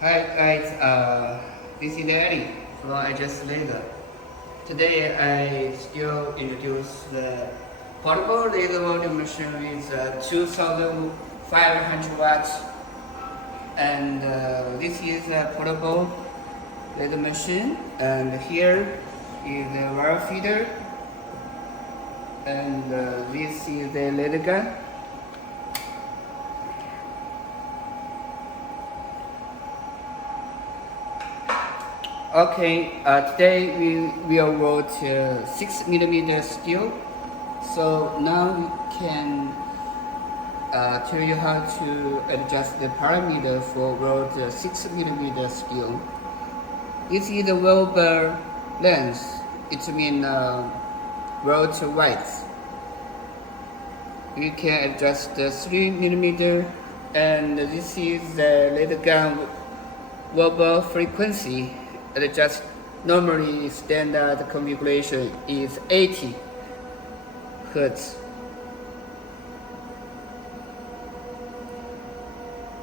Hi guys, this is Eddie from Address Laser. Today I still introduce the portable laser welding machine with 2500 watts, and this is a portable laser machine, and here is the wire feeder, and this is the laser gun. Okay, today we will weld 6mm steel. So now we can tell you how to adjust the parameter for weld 6mm steel. This is the weld length. It means weld width. You can adjust the 3mm, and this is the laser gun weld frequency. Adjust normally standard configuration is 80 Hz.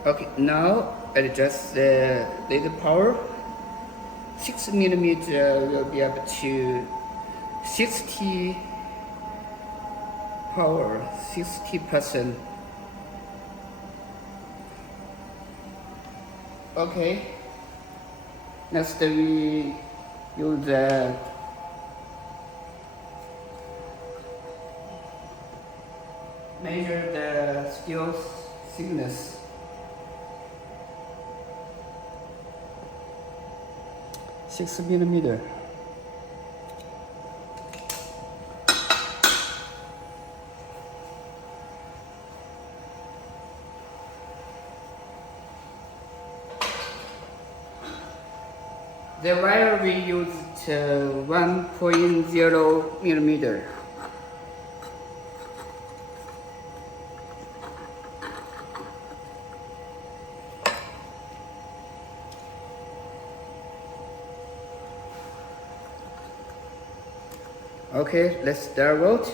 Okay, now adjust the laser power. 6mm will be up to 60 power, 60%. Okay. Next we use the measure the steel thickness. 6mm. The wire we used 1.0mm. Okay, let's start weld.